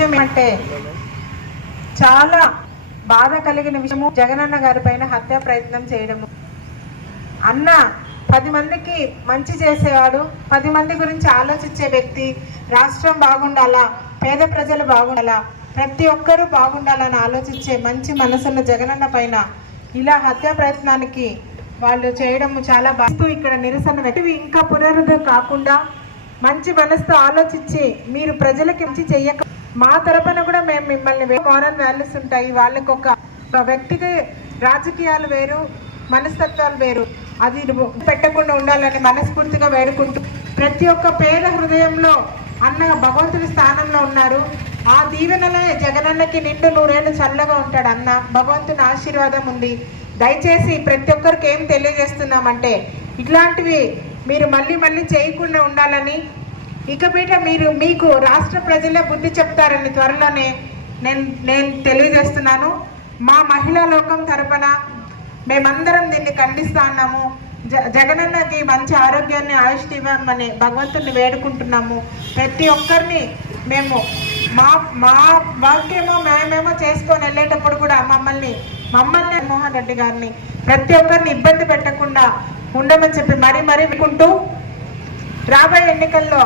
విషయం అంటే చాలా బాధ కలిగిన విషయము జగనన్న గారి పైన హత్యా ప్రయత్నం చేయడము. అన్న 10 మందికి మంచి చేసేవాడు, 10 మంది గురించి ఆలోచించే వ్యక్తి. రాష్ట్రం బాగుండాలా, పేద ప్రజలు బాగుండాలా, ప్రతి ఒక్కరూ బాగుండాలని ఆలోచించే మంచి మనసున్న జగనన్న పైన ఇలా హత్యా ప్రయత్నానికి వాళ్ళు చేయడం చాలా బాధ. ఇక్కడ నిరసన వ్యక్తి ఇంకా పునరుద్ధ కాకుండా మంచి మనసుతో ఆలోచించి మీరు ప్రజలకి మంచి చెయ్యక మా తరపున కూడా మేము మిమ్మల్ని మోరల్ వాల్యూస్ ఉంటాయి. వాళ్ళకి ఒక వ్యక్తికి రాజకీయాలు వేరు, మనస్తత్వాలు వేరు, అది పెట్టకుండా ఉండాలని మనస్ఫూర్తిగా వేడుకుంటూ ప్రతి ఒక్క పేద హృదయంలో అన్న భగవంతుడి స్థానంలో ఉన్నారు. ఆ దీవెనలే జగనన్నకి నిండు 100 ఏళ్ళు చల్లగా ఉంటాడు. అన్న భగవంతుని ఆశీర్వాదం ఉంది. దయచేసి ప్రతి ఒక్కరికి ఏం తెలియజేస్తున్నామంటే ఇట్లాంటివి మీరు మళ్ళీ మళ్ళీ చేయకుండా ఉండాలని, ఇకపీట మీకు రాష్ట్ర ప్రజలే బుద్ధి చెప్తారని త్వరలోనే నేను తెలియజేస్తున్నాను. మా మహిళా లోకం తరపున మేమందరం దీన్ని ఖండిస్తా ఉన్నాము. జగనన్నకి మంచి ఆరోగ్యాన్ని ఆయుష్ ఇవ్వమని భగవంతుని వేడుకుంటున్నాము. ప్రతి ఒక్కరిని మేము మా వాక్యమో మేమేమో చేసుకొని వెళ్ళేటప్పుడు కూడా మమ్మల్ని మోహన్ రెడ్డి గారిని ప్రతి ఒక్కరిని ఇబ్బంది పెట్టకుండా ఉండమని చెప్పి మరీ వినుకుంటూ రాబోయే ఎన్నికల్లో